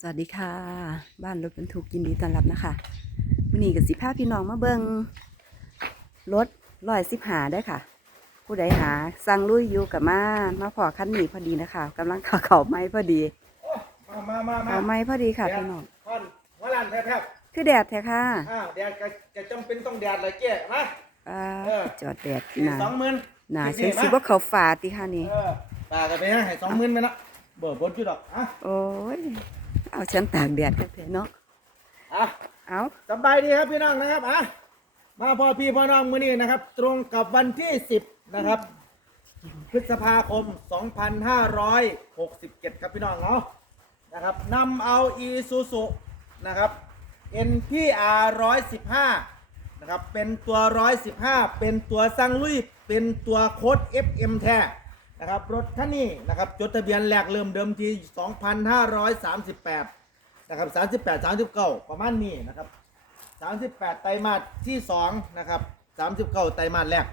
สวัสดีค่ะ บ้านรถบรรทุกยินดีต้อนรับนะคะวันนี้กับสิพาพี่น้องมาเบิงรถร้อยสิบหาได้อค่ะ ผู้ใดหาสั่งลุยอยู่กับมามาพอคันนี้พอดีนะคะกำลังเขาเขาไม้พอดีมามามามาเขาไม้พอดีค่ะพี่น้องท่อนหัวลานแทบคือแดดแท้ค่ะๆอ้าวแดดก็ก็จำเป็นต้องแดดเลยเจ๊มาอ่าเออจอดแดดสี่หนาสองหมื่นหนาสี่ฉันมาสิว่าเขาฝาติค่ะนี่เออตากันไปฮะให้สองหมื่นไปเนาะเบิร์บนจุดดอกอะโอ้ย เอาฉันตากแดดกันเถอะเนาะอะเอาสบายดีครับพี่น้องนะครับอะมาพอพี่พ่อน้องมือนี้นะครับ ตรงกับวันที่สิบนะครับ พฤษภาคม 2567 ครับพี่น้องเนาะนะครับนำเอา e s u s u นะครับ NPR 115 นะครับ เป็นตัว 115 เป็นตัวซังลุย เป็นตัวโค้ด FM แท้ นะครับรถคันนี้นะครับจดทะเบียนแรกเริ่มเดิมที2538นะครับ38 39 ประมาณนี้นะครับ38 ไตรมาสที่2นะครับ39 ไตรมาสแรก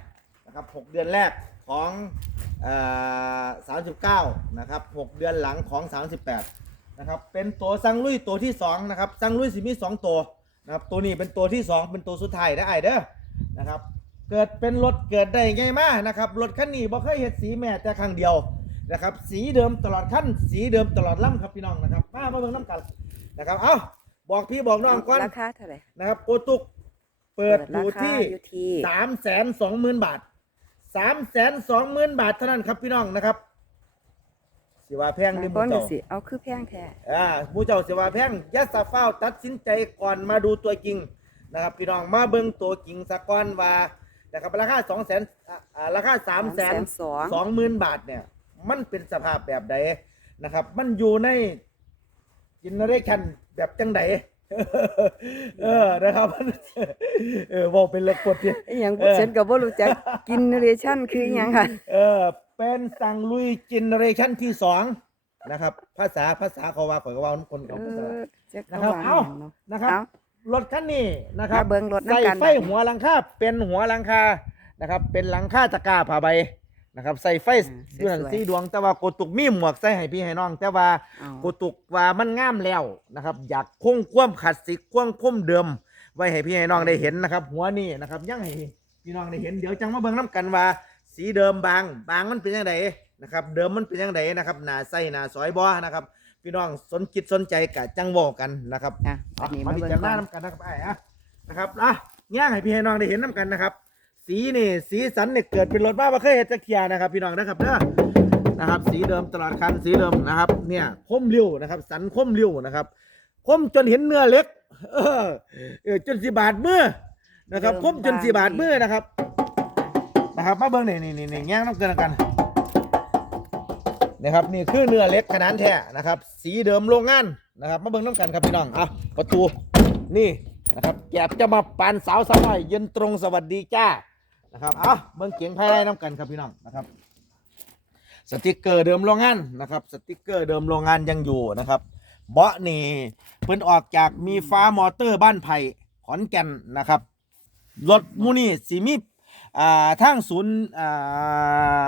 นะครับ6เดือนแรกของเอ่อ39นะครับ6เดือนหลังของ 38นะครับเป็นตัวซังลุยตัวที่2นะครับซังลุยสิมี2ตัวนะครับตัวนี้เป็นตัวที่ 2 เป็นตัวสุดท้ายนะไอเด้อนะครับ เกิดเป็นรถเกิดได้ไงมานะครับรถคันนี้บ่เคยเห็ดสีแม่แต่ครั้งเดียวนะครับสีเดิมตลอดขั้นสีเดิมตลอดลำครับพี่น้องนะครับมามาเบิ่งน้ำกันนะครับเอ้าบอกพี่บอกน้องก่อนราคาเท่าไหร่นะครับโกตุกเปิดอยู่ที่อยู่ที่สามแสนสองหมื่นบาทสามแสนสองหมื่นบาทเท่านั้นครับพี่น้องนะครับสิว่าแพงดิหมูก้อนเจ้าสิเอาคือแพงแท้อ่าหมูเจ้าสิว่าแพงอยัสเฝ้าวตัดสินใจก่อนมาดูตัวจริงนะครับ พี่น้องมาเบิ่งตัวจริงสักก่อนว่า นะครับราคาสองแสนอ่าราคาสามแสนสองสองหมื่นบาทเนี่ย มันเป็นสภาพแบบใดนะครับ มันอยู่ในจินเนอเรชันแบบจังใดเออนะครับเออบอกเป็นเล็กกดเนี่ยอหยังเออฉันก็บ่รู้จักกินเรชั่นคืออหยังค่ะเออเป็นสั่งลุยจินเนอเรชันที่สองนะครับ ภาษาภาษาเขาว่าข่อยก็เว่าน้ำคนเอเขาภาษาอจักนะครับว่เอ้าหยังเนาะนะครับเอา รถคันนี้นะครับมาเบิ่งรถนำใส่กันไฟหัวหลังคาเป็นหัวหลังคานะครับ เป็นหลังคาตะกร้าผ้าใบนะครับใส่ไฟดวงสีดวงแต่ว่าโกตุกมีหมวกใส่ให้พี่ให้น้อง แต่ว่าเอาโกตุกว่ามันงามแล้วนะครับ อยากคงความขัดสิคงคมเดิม ไว้ให้พี่ให้น้องได้เห็นนะครับ หัวนี่นะครับยังให้พี่น้องได้เห็นเดี๋ยวจังมาเบิ่งน้กันว่า สีเดิมบางบางมันเป็นยังไงนะครับ เดิมมันเป็นยังไงนะครับหน้าใส่หน้าซอยบ่นะครับ พี่น้องสนจิตสนใจกะจังบอกกันนะครับอะอันนี้มามาพิเบิ่งจารก่ณาอนน้ำกันนะครับไอ้อะนะครับอะย่างให้พี่ให้น้องได้เห็นน้ำกันนะครับ สีนี่สีสันเนี่ยเกิดเป็นรถบ้าบ่เคยเห็นจักเทียนะครับ พี่น้องนะครับเด้อนะครับ สีเดิมตลอดคันสีเดิมนะครับ เนี่ยคมเลี้ยวนะครับ สันคมเลี้ยวนะครับคมจนเห็นเนื้อเล็ก เออเออจนสีบาดมือนะครับคมจนสีบาดมือนะครับ นะครับมาเบิ่งนี่นี่นี่นี่ย่างน้ำกันกัน นะครับนี่คือเนื้อเล็กขนาดแท้นะครับ สีเดิมโรงงานนะครับ มาเบิ่งน้ำกันครับพี่น้องอะประตูนี่นะครับแกบจะมาปานสาวสาวน้อยเย็นตรงสวัสดีจ้านะครับอะเบิ่งเกียงภายในน้ำกันครับพี่น้องนะครับสติกเกอร์เดิมโรงงานนะครับ สติกเกอร์เดิมโรงงานยังอยู่นะครับเบาะนี่เพิ่นออกจากมีฟ้ามอเตอร์บ้านไผ่ขอนแก่นนะครับรถมูนี่สีมีอ่าทางศูนย์อ่า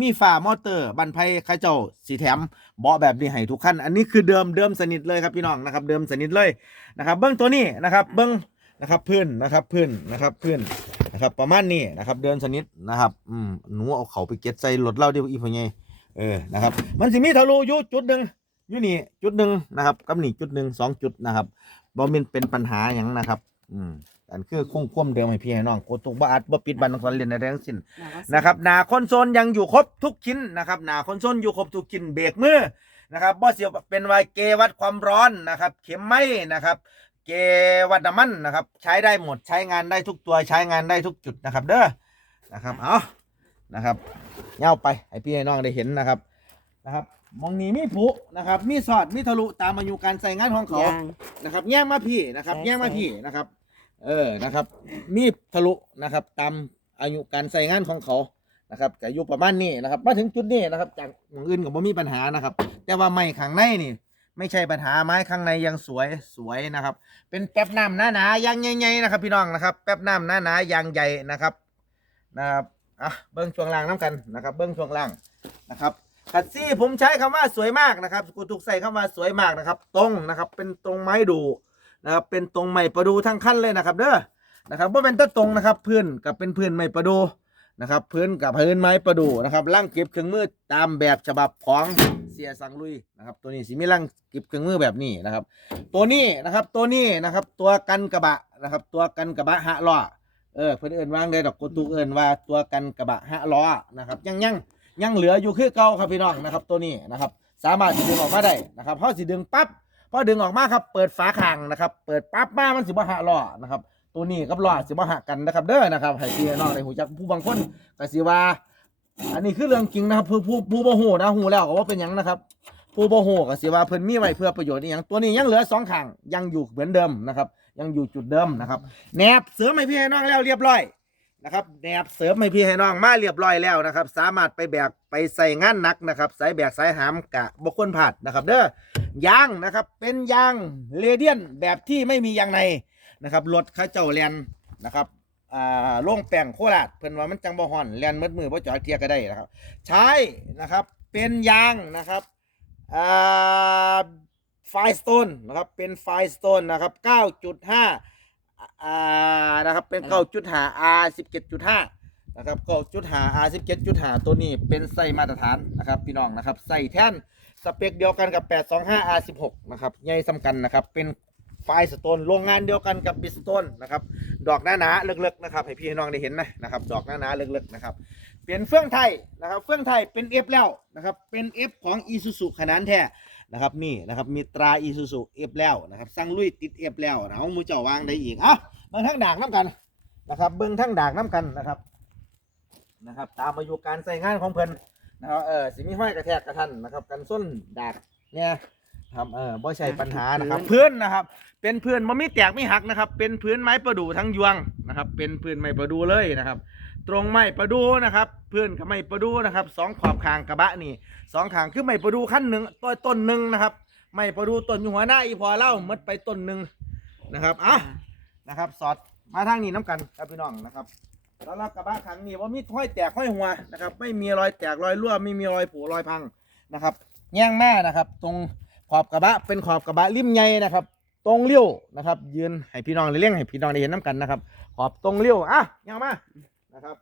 มีฟ้ามอเตอร์บ้านไผ่เข้าเจ้าสีแถมเบาะแบบนี้ให้ทุกขั้น อันนี้คือเดิมเดิมสนิทเลยครับพี่น้องนะครับ เดิมสนิทเลยนะครับ เบื้องตัวนี้นะครับ เบื้องนะครับพื้นนะครับพื้นนะครับพื้นนะครับประมาณนี้นะครับ เดินสนิทนะครับอืมหนูเอาเขาไปเก็ตใส่รถเล่าเดียวอีพอไงเออนะครับ มันสิมีทะลุอยู่จุดหนึ่งอยู่นี่จุดหนึ่งนะครับกับนี่จุดหนึ่งสองจุดนะครับบ่เป็นเป็นปัญหาอย่างนะครับ อืม อันคือคงควมเดิมให้พี่ให้น้องโกตุกบ่อัดบ่ปิดบันของเรียนในแรงสิ้นนะครับหนาคอนโซลยังอยู่ครบทุกชิ้นนะครับหนาคอนโซลอยู่ครบทุกชิ้นเบรกมือนะครับบ่เสียเป็นไวเกวัดความร้อนนะครับ เข็มไม้นะครับ เกวัดน้ำมันนะครับ ใช้ได้หมดใช้งานได้ทุกตัวใช้งานได้ทุกจุดนะครับ เด้อนะครับเอานะครับเงาไปให้พี่ให้น้องได้เห็นนะครับนะครับมองนี้มีผุนะครับ มีสอดมีทะลุตามอายุการใส่งานของเขายางนะครับ แย่งมาพี่นะครับใช่แย่งมาใช่พี่นะครับ เออนะครับ มีทะลุนะครับ ตามอายุการใส่งานของเขานะครับจะอยู่ประมาณนี้นะครับ มาถึงจุดนี้นะครับ จากอย่างอื่นก็บ่มีปัญหานะครับ แต่ว่าไม้ข้างในนี่ ไม่ใช่ปัญหาไม้ข้างในยังสวยสวยนะครับ เป็นแป๊บน้ำหนาหนาๆยางใหญ่ๆนะครับ พี่น้องนะครับ แป๊บน้ำหนาหนาๆยางใหญ่นะครับนะครับอะเบิ้งช่วงล่างน้ำกันนะครับ เบิ้งช่วงล่างนะครับขัดซี่ผมใช้คำว่าสวยมากนะครับกูถูกใส่คำว่าสวยมากนะครับ ตรงนะครับ เป็นตรงไม้ดู นะครับเป็นตรงไม้ประดูทั้งขั้นเลยนะครับเด้อนะครับว่าเป็นต้นตรงนะครับเพื้นกับเป็นเพื้นไม้ประดูนะครับเพื้นกับเพื้นไม้ประดูนะครับล่างเก็บเครื่องมือตามแบบฉบับของเสียสังลุยนะครับตัวนี้สิมีล่างเก็บเครื่องมือแบบนี้นะครับ ตัวนี้นะครับตัวนี้นะครับตัวกันกระบะนะครับตัวกันกระบะหะล้อเออเพื่อนเอินวางเลยดอกกตูเอินว่าตัวกันกระบะหะล้อนะครับยังยังยังเหลืออยู่คือเก่าครับพี่น้องนะครับตัวนี้นะครับสามารถดึงออกมาได้นะครับพอสิดึงปั๊บ พอดึงออกมาครับ เปิดฝาคางนะครับ เปิดปั๊บมามันสิบ่หะล้อนะครับ ตัวนี้กับล้อสิบ่หะกันนะครับ เด้อนะครับให้พี่น้องได้หูจักผู้บางคนก็สิว่า อันนี้คือเรื่องจริงนะครับผู้ผู้ผู้บ่ฮู้นะฮู้แล้วก็ว่าเป็นหยังนะครับ ผู้บ่ฮู้ก็สิว่าเพิ่นมีไว้เพื่อประโยชน์อีหยังตัวนี้ยังเหลือสองข้างยังอยู่เหมือนเดิมนะครับ ยังอยู่จุดเดิมนะครับแหนบเสริมให้พี่ให้น้องแล้วเรียบร้อยนะครับแนบเสริมให้พี่ให้น้องมาเรียบร้อยแล้วนะครับ สามารถไปแบกไปใส่งานหนักนะครับ สายแบกสายหามกะบกคนผ่านนะครับ เด้อ ยางนะครับ เป็นยางเรเดียนแบบที่ไม่มียางในนะครับรถข้าเจ้าแลนนะครับอ่าโล่งแป้งโคราชเพิ่นว่ามันจังบ่ฮอนแลนมืดมือบ่จอดเทียก็ได้นะครับ ใช้นะครับเป็นยางนะครับอ่าไฟสโตนนะครับเป็นไฟสโตนนะครับ 9.5อ่านะครับเป็นเก้าจุดหา R สิบเจ็ดจุดห้า นะครับก้าจุดหา R สิบเจ็ดจุดหาตัวนี้เป็นไส้มาตรฐานนะครับพี่น้องนะครับใส่แท่นสเปคเดียวกันกับ 825 R 16 นะครับใหญ่สำคัญนะครับเป็นไฟสโตนโรงงานเดียวกันกับบิสโตนนะครับดอกหน้าๆเลึกๆนะครับให้พี่น้องได้เห็นนะนะครับดอกหน้าๆเลึกๆนะครับเป็นเฟื่องไทยนะครับเฟื่องไทยเป็น F แล้วนะครับเป็น F ของ Isuzu ขนาดแท้นะครับนี่นะครับมีตราอีซูซูเอฟแล้วนะครับสั่งลุยติดเอฟแล้วเอามือเจ้าวางได้อีกอ้าเบิ้งทั้งด่างน้ำกันนะครับเบิ้งทั้งด่างน้ำกันนะครับ นะครับ ตามอายุการใส่งานของเพิ่นนะครับเออสิมีห้อยกระแทกกระทันนะครับ กันส้นดากเนี่ยทำเออบ่ใช่ปัญหานะครับพื้นนะครับ เป็นพื้นมันไม่แตกไม่หักนะครับ เป็นพื้นไม้ประดู่ทั้งยวงนะครับ เป็นพื้นไม้ประดู่เลยนะครับ ตรงไม้ประดู่นะครับพื้นกับไม้ประดู่นะครับสองขอบคางกระบะนี่สองขางคือไม้ประดู่ขั้นหนึ่งต้นต้นหนึ่งนะครับไม้ประดู่ต้นอยู่หัวหน้าอีพอเล่าหมดไปต้นหนึ่งนะครับอะนะครับ สอดมาทางนี้น้ำกันครับพี่น้องนะครับ แล้วกระบะขังนี่ว่ามีห้อยแตกห้อยหัวนะครับ ไม่มีรอยแตกรอยรั่วไม่มีรอยผุรอยพังนะครับแย่งแม่นะครับ ตรงขอบกระบะเป็นขอบกระบะริมใหญ่นะครับ ตรงเลี้ยวนะครับ ยืนให้พี่น้องได้เลี้ยงให้พี่น้องได้เห็นน้ำกันนะครับ ขอบตรงเลี้ยวอะย่งมานะครับ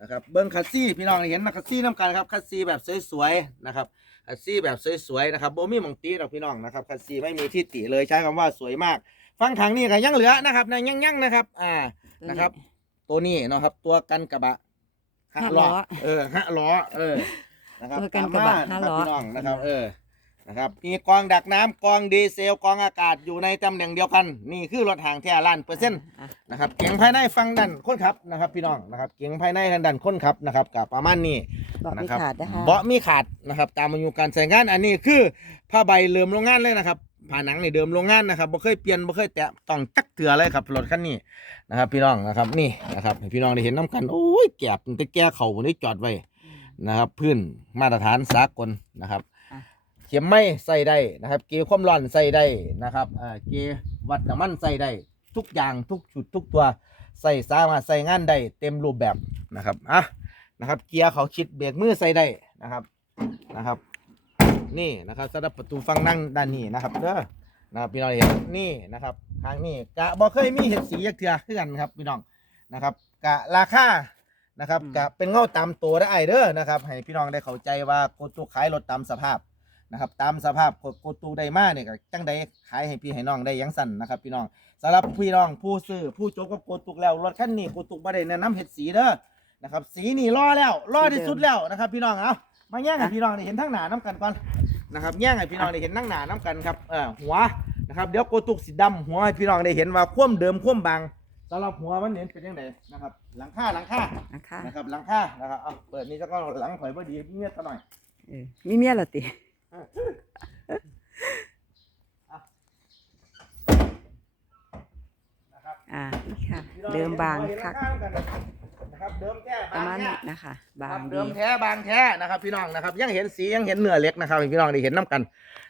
นะครับเบิ้งคัสซี่พี่น้องได้เห็นนะคัสซี่น้ำกันครับคัสซี่แบบสวยๆนะครับคัสซี่แบบสวยๆนะครับโบมี่มองตีหรอกพี่น้องนะครับคัสซี่ไม่มีที่ติเลยใช้คำว่าสวยมาก ฟังทางนี้ก็ยังเหลือนะครับนะยังยังๆนะครับ อ่านะครับ ตัวนี้เนาะครับ ตัวกันกระบะห้าล้อเออห้าล้อเออนะครับตัวกันกระบะตมมห้าล้อนะครับพี่น้องนะครับ เออนะครับมีกองดักน้ำกองดีเซลกองอากาศอยู่ในตำแหน่งเดียวกัน นี่คือรถหางแท้ล้านเปอร์เซ็นต์อะนะครับเก๋งภายในฟังดันคนขับนะครับ พี่น้องนะครับเก๋งภายในทางดันคนขับนะครับกับประมาณนี้บอกไม่นะครับขาดนะคะเบาะมีขาดนะครับ ตามอายุการใช้งานอันนี้คือผ้าใบเริ่มโรงงานเลยนะครับ ผ้าหนังในเดิมโรงงานนะครับบ่เคยเปลี่ยนบ่เคยแตะต้องจักเถื่อเลยครับรถคันนี้นะครับ พี่น้องนะครับนี่นะครับให้พี่น้องได้เห็นน้ำกันโอ้ยแกบตั้งแต่แก้เข่าวันนี้จอดไว้นะครับ พื้นมาตรฐานสากลนะครับอะเข็มไม่ใส่ได้นะครับ เกลียวความร้อนใส่ได้นะครับอ่าเกลียววัดน้ำมันใส่ได้ทุกอย่างทุกจุดทุกตัวใส่สามารถใส่งานได้เต็มรูปแบบนะครับอะนะครับ เกียร์เขาชิดเบรกมือใส่ได้นะครับนะครับ นี่นะครับสำหรับประตูฝั่งนั่งด้านนี้นะครับเด้อนะครับพี่น้องเห็นนี่นะครับทางนี้กะบ่เคยมีเห็ดสียักเทือคือกันครับพี่น้องนะครับ กะราคานะครับอืมกะเป็นเงาตามตัวได้ไอเด้อนะครับ ให้พี่น้องได้เข้าใจว่าโกตุขายรถตามสภาพนะครับ ตามสภาพโกตุได้มาเนี่ยก็จังได้ขายให้พี่ให้น้องได้อยังสั่นนะครับ พี่น้องสำหรับพี่น้องผู้ซื้อผู้จบกับโกตุกแล้วรถคันนี้โกตุบ่ได้แนะนำเห็ดสีเด้อนะครับ สีนี่รอแล้วรอที่สุดแล้วนะครับ พี่น้องเอา มาแย่งให้พี่น้องได้เห็นทั้งหน้าน้ำกันก่อนนะครับแย่งให้พี่น้องได้เห็นนั่งหนาน้ำกันครับเออหัวนะครับเดี๋ยวโกตุกสีดำหัวให้พี่น้องได้เห็นว่าคว่ำเดิมคว่ำบางสำหรับหัวมันเห็นเป็นยังไงนะครับ หลังคาหลังคานะคะนะครับหลังคานะครับเอาเปิดนี่จะก็หลังข่อยพอดีเมียซะหน่อยเออมีเมียเหรอตินะครับอ่านี่ค่ะพี่น้อเดิมบางเห็นหลัคักคากั นนะครับเดิมแท้ประบางมาณแท้นี้นะคะ บาครังบดีเดิมแท้บางแท้นะครับ พี่น้องนะครับ ยังเห็นสียังเห็นเนื้อเล็กนะครับให้พี่น้องได้เห็นน้ำกัน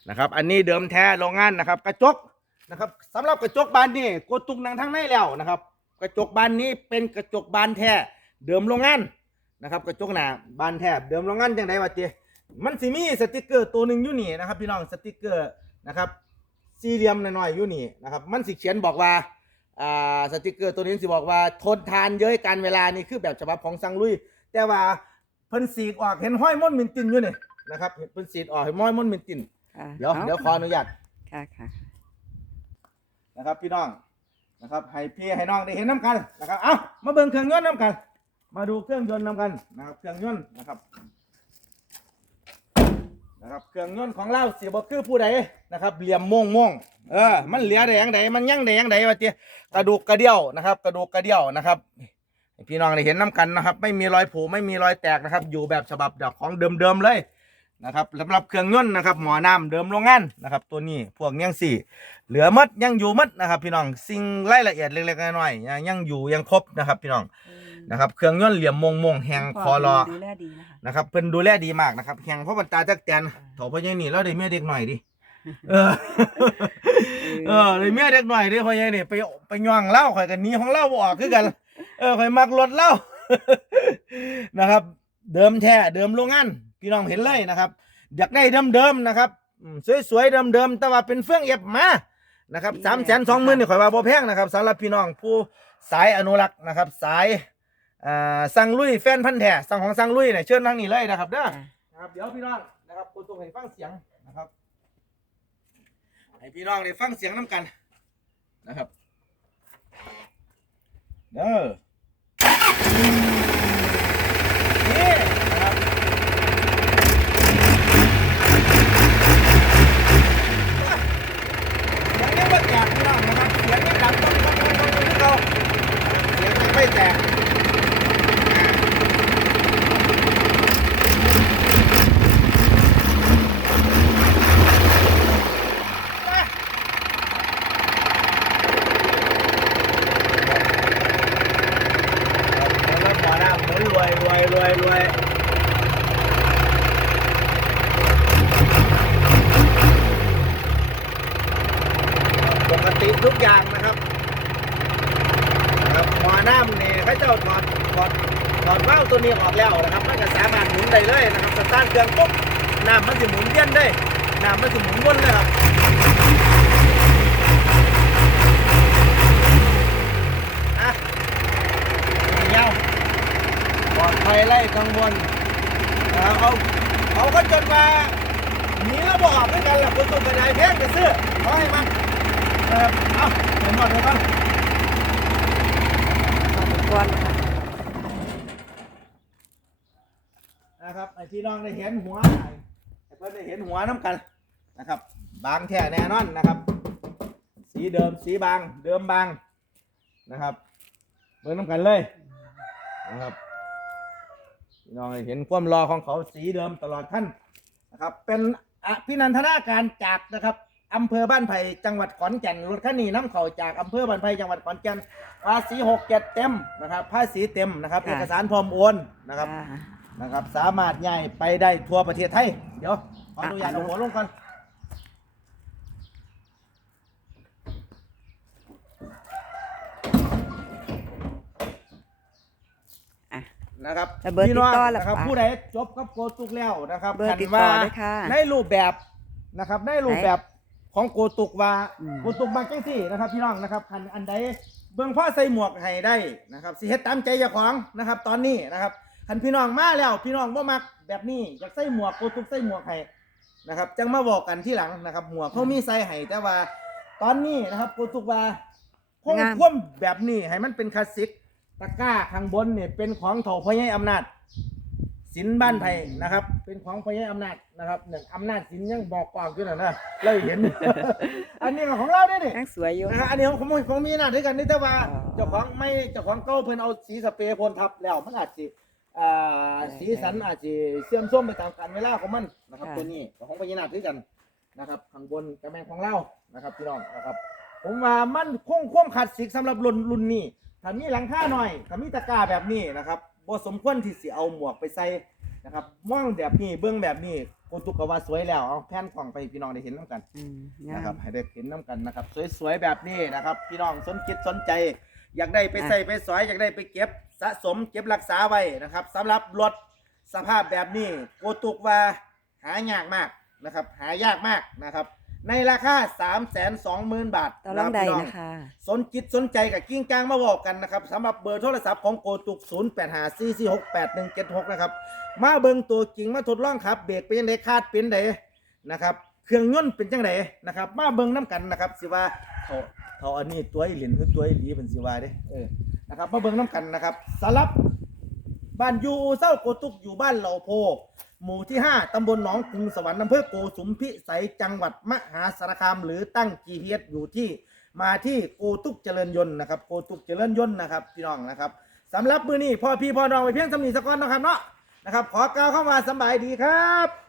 นะครับ อันนี้เดิมแท้โรงงานนะครับ กระจกนะครับสำหรับกระจกบานนี่กดตุกหนังทั้งในแล้วนะครับ กระจกบานนี้เป็นกระจกบานแท้เดิมโรงงานนะครับ กระจกหน้าบานแทบเดิมโรงงานจังไดวะเตียมันสิมีสติกเกอร์ตัวหนึ่งอยู่นี่นะครับ พี่น้องสติกเกอร์นะครับ สี่เหลี่ยมหน่อยๆอยู่นี่นะครับ มันสิเขียนบอกว่า อ่าสติกเกอร์ตัวนี้สิบอกว่าทนทานเย้ยการเวลานี่คือแบบฉบับของซังลุย แต่ว่าเพิ่นสีกออกเห็นห้อยม่อนมินตินอยู่นี่นะครับเห็นเพิ่นสีกออกเห็นห้อยม่อนมินตินค่ะเดี๋ยวอาเดี๋ยวขออนุญาตค่ะค่ะนะครับพี่น้องนะครับให้พี่ให้น้องได้เห็นน้ำกันนะครับเอ้ามาเบิ่งเครื่องยนต์น้ำกัน มาดูเครื่องยนต์น้ำกันนะครับเครื่องยนต์นะครับ นะครับเครื่องยนต์ของเราสีบ่คือผู้ใดนะครับเหลี่ยมโม่งโม่งเออมันเหลือได้ยังไดมันยั่งได้ยังไดวะเตี้ยกระดูกกระเดี่ยวนะครับ กระดูกกระเดี่ยวนะครับพี่น้องได้เห็นน้ำกันนะครับ ไม่มีรอยผุไม่มีรอยแตกนะครับ อยู่แบบฉบับดอกของเดิมๆเลยนะครับสำหรับเครื่องยนต์นะครับหมอน้ำเดิมโรงงานนะครับ ตัวนี้พวกยังสี่ เหลือมัดยังอยู่มัดนะครับ พี่น้องสิ่งรายละเอียดเล็กๆน้อยๆยังอยู่ยังครบนะครับ พี่น้อง นะครับเครื่องยนต์เหลี่ยมมงมงแหงคอรอดูแลดีนะคะนะครับเพิ่นดูแลดีมากนะครับแหงเพราะบรรตาจักแตนโถพ่อใหญ่นี่เราได้เมียเด็กหน่อยดิเออเออได้เมียเด็กหน่อยดิพ่อใหญ่นี่ไปไปย่องเหล้าข่อยกันนี้ของเหล้าบ่ออกคือกัน เออข่อยมักรถเหล้านะครับ เดิมแท้เดิมโรงงานพี่น้องเห็นเลยนะครับ อยากได้เดิมๆนะครับอืมสวยๆเดิมๆแต่ว่าเป็นเฟื่องเอฟมานะครับสามแสนสองหมื่นนี่ข่อยว่าบ่แพงนะครับสำหรับพี่น้องผู้สายอนุรักษ์นะครับ สาย อ่าสั่งลุยแฟนพันธุ์แท้สั่งของสั่งลุยเนี่ยเชิญทางนี้เลยนะครับเด้อค่ะนะครับเดี๋ยวพี่น้องนะครับคุณต้องให้ฟังเสียงนะครับให้พี่น้องได้ฟังเสียงน้ำกันนะครับเด้อนี่นะครับเสียงยังไม่แตกพี่น้องนะครับเสียงยังดังต้องต้องต้องต้องที่เราเสียงยังไม่แตกอ่า แล้วหมอน้ำหมุนรวยรวยรวยรวยปกติ ทุกอย่างนะครับครับหมอน้ำเนี่ยเขาเจ้าถอดถอดถอดว่าวตัวนี้ออกแล้วนะครับมันก็สามารถหมุนได้เลยนะครับสตาร์ทเครื่องปุ๊บน้ำมันจะหมุนเวียนได้น้ำมันจะหมุนวนเลยครับอะเงาปลอดภัยไล่กังวลเอาเอาเอาก็จนมาหนีแล้วบอกด้วยกันแหละคนตุกกระไดแพงไปซื้อขอให้มัน นะครับ เอาเห็นหมดเลยครับก่อนนะคะนะครับ ไอ้ที่น้องได้เห็นหัวไอ้เพื่อนได้เห็นหัวน้ำกันนะครับ บางแท้แน่นอนนะครับ สีเดิมสีบางเดิมบางนะครับเบิ่งน้ำกันเลยนะครับพี่น้องได้เห็นความรอของเขาสีเดิมตลอดท่านนะครับ เป็นอภินันทนาการจากนะครับ อำเภอบ้านไผ่จังหวัดขอนแก่นรถคันนี้น้ำเขาจากอำเภอบ้านไผ่จังหวัดขอนแก่นภาษีหกเจ็ดเต็มนะครับภาษีเต็มนะครับเอกสารพร้อมโอนนะครับค่ะนะครับ สามารถย้ายไปได้ทั่วประเทศไทยเดี๋ยวขออนุญาตอะเอาหัวลงก่อนอะนะครับแล้วเบอร์พี่น้งติดต่อล่ะนะครับปะผู้ใดจบกับโกตุกแล้วนะครับเบอร์คันติดต่อว่าด้วยค่ะ ในรูปแบบนะครับในรูปแบบ ของโกตุกว่าอืม โกตุกมาจังซี่นะครับ พี่น้องนะครับคันอันใดเบื้องพ่อใส่หมวกให้ได้นะครับสิเฮ็ดตามใจเจ้าของนะครับ ตอนนี้นะครับคันพี่น้องมาแล้ว พี่น้องบ่มักแบบนี้อยากใส่หมวกโกตุกใส่หมวกให้นะครับจังมาบอกกันที่หลังนะครับ หมวกเขามีใส่ให้แต่ว่า ตอนนี้นะครับโกตุกว่าคงงาม คว่ำแบบนี้ให้มันเป็นคลาสสิกตะกร้าข้างบนเนี่ยเป็นของเถาพ่อใหญ่อำนาจ สินบ้านไผ่นะครับ เป็นของพญาอำนาจนะครับหนึ่งอำนาจสินยังบอกกว้างขึ้นนะนะเราเห็น อันนี้ก็ของเราเนี่ยนี่ยังสวยอยู่นะครับอันนี้ของของของมีหน้าด้วยกันนี่แต่ว่าอ๋อเจ้าของไม่เจ้าของเก้าเพิ่นเอาสีสเปรย์พ่นทับแล้วมันอาจจะอ่าสีสันอาจจะเสื่อมส้มไปตามกาลเวลาของมันนะครับ ตัวนี้ของพญานาคด้วยกันนะครับข้างบนกระแมงของเรานะครับพี่น้องนะครับผมว่ามันคงความขัดสิกสำหรับรุ่นรุ่นนี้ถ้ามีหลังคาหน่อยถ้ามีตะกร้าแบบนี้นะครับ บ่สมควรที่สิเอาหมวกไปใส่นะครับมองแบบนี้เบื้องแบบนี้โกตุกกว่าสวยแล้วเอาแผ่นกล่องไปให้พี่น้องได้เห็นน้ำกันอืมงานะครับมให้ได้เห็นน้ำกันนะครับ สวยๆแบบนี้นะครับ พี่น้องสนจิตสนใจ อยากได้ไปอะใส่ไปสอยอยากได้ไปเก็บสะสมเก็บรักษาไว้นะครับสำหรับรถสภาพแบบนี้โกตุกว่าหายากมากนะครับ หายากมากนะครับ ในราคา3 2 0 0 0 0 บาทต่อรองใดพี่น้นะคะ สนจิตสนใจกับกิ้งกลางมาบอกกันนะครับสำหรับเบอร์โทรศัพท์ของโกตุก 0 8 5 4 4 6 8 1 7 6 นะครับ มาเบิ่งตัวจริงมาทดลองครับ เบรกเป็นยังไงคาดเป็นไดนะครับเครื่องยนต์เป็นจังไดนะครับ มาเบิ่งน้กันนะครับสิว่าเขาเขาอันนี้ตัวอีหลินคือตัวอีหลีเป็นสิว่าเด้เออนะครับมาเบิ่งน้กันนะครับสำหรับบ้านอยู่เศร้าโกตุกอยู่บ้านเหล่าโพ หมู่ที่ 5 ตำบลหนองกรุงสวรรค์อำเภอโกสุมพิสัยจังหวัดมหาสารคาม หรือตั้ง GPS อยู่ที่มาที่โกตุกเจริญยนต์นะครับโกตุกเจริญยนต์นะครับพี่น้องนะครับสำหรับมือนี้พ่อพี่พ่อน้องไปเพียงสำนีสกอนนะครับเนาะนะครับ ขอกล่าวเข้ามาสบายดีครับ